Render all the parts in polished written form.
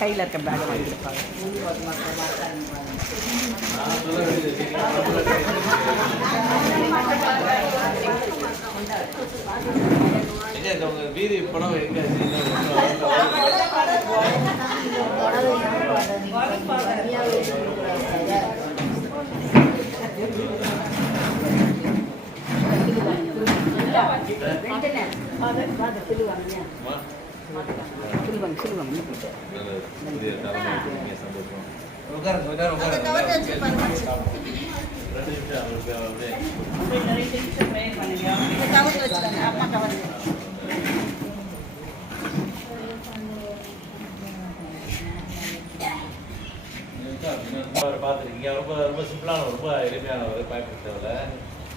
கையில் இருக்க பேக் வாங்கியிருப்பாங்க. வீதி படம் பார்த்துருக்கீங்க. ரொம்ப ரொம்ப சிம்பிளான ரொம்ப எளிமையானவர், பயன்படுத்தவில்லை.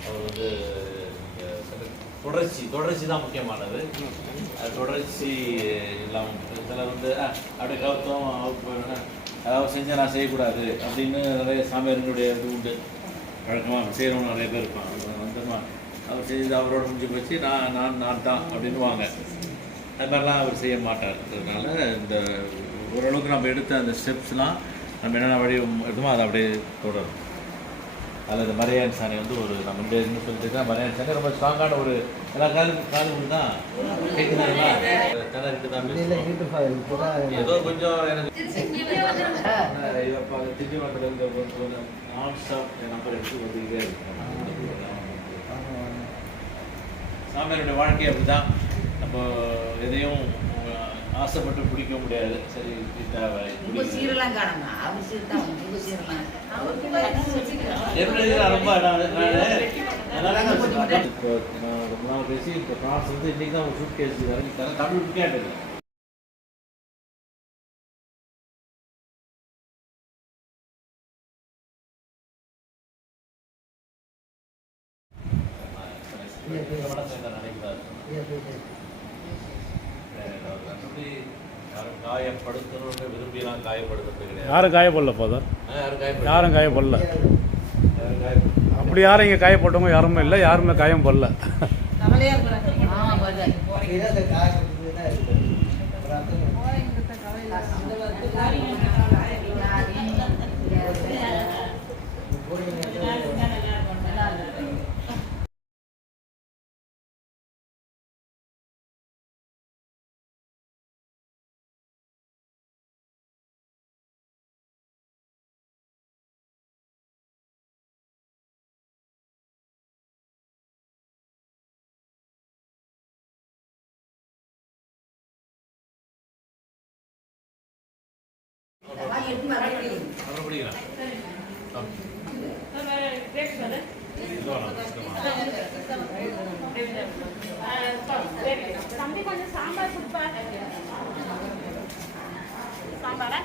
அவர் வந்து தொடர்ச்சி தான் முக்கியமானது. அது தொடர்ச்சி இல்லாமல் சில வந்து அப்படியே கவுத்தம் அவுட் போயிடணும், அதாவது செஞ்சால் நான் செய்யக்கூடாது அப்படின்னு நிறைய சாமியார்களுடைய இது உண்டு. வழக்கமாக செய்கிறவங்க நிறைய பேர் இருப்பாங்க. வந்துமா அவர் செய்து அவரோட முடிஞ்சு போச்சு, நான் தான் அப்படின்னுவாங்க. அது மாதிரிலாம் அவர் செய்ய மாட்டார். அதனால இந்த ஓரளவுக்கு நம்ம எடுத்த அந்த ஸ்டெப்ஸ்லாம் நம்ம என்னென்ன வழி எடுத்தோமோ அதை அப்படியே தொடரும். அதில் இந்த மரியான் சாணி வந்து ஒரு நம்ம இந்த இன்னும் சொல்லிட்டு மரியான் சாணி ரொம்ப ஸ்ட்ராங்கான ஒரு எல்லா காலும் தான் கேட்குதுங்களா, திணறிட்டு தான் ஏதோ கொஞ்சம் எனக்கு திட்டி மாட்டேன். நான் ஸ்டாப் நம்பர் எடுத்து வந்துக்கிட்டே இருக்கேன். சாமியாருடைய வாழ்க்கை அப்படி தான். நம்ம எதையும் ஆசைப்பட்டு பிடிக்க முடியாது. சரி ரொம்ப நாள் பேசி இப்போ காசு வந்து இன்னைக்கு தான் ஒரு சூட் கேஸ் இறங்கி தரேன். தமிழ் கேட்டது காயப்படுத்தணும்னு விரும்பிலாம் காயப்படுத்துறது கிடையாது. யாரும் காயப்படல ஃபாதர், யாரும் காயப்படல. அப்படி யாரும் இங்கே காயப்பட்டவங்க யாருமே இல்லை, யாருமே காயம் படல. தம்பி கொஞ்சம் சாம்பார் கொடுப்பாரு. சாம்பாரா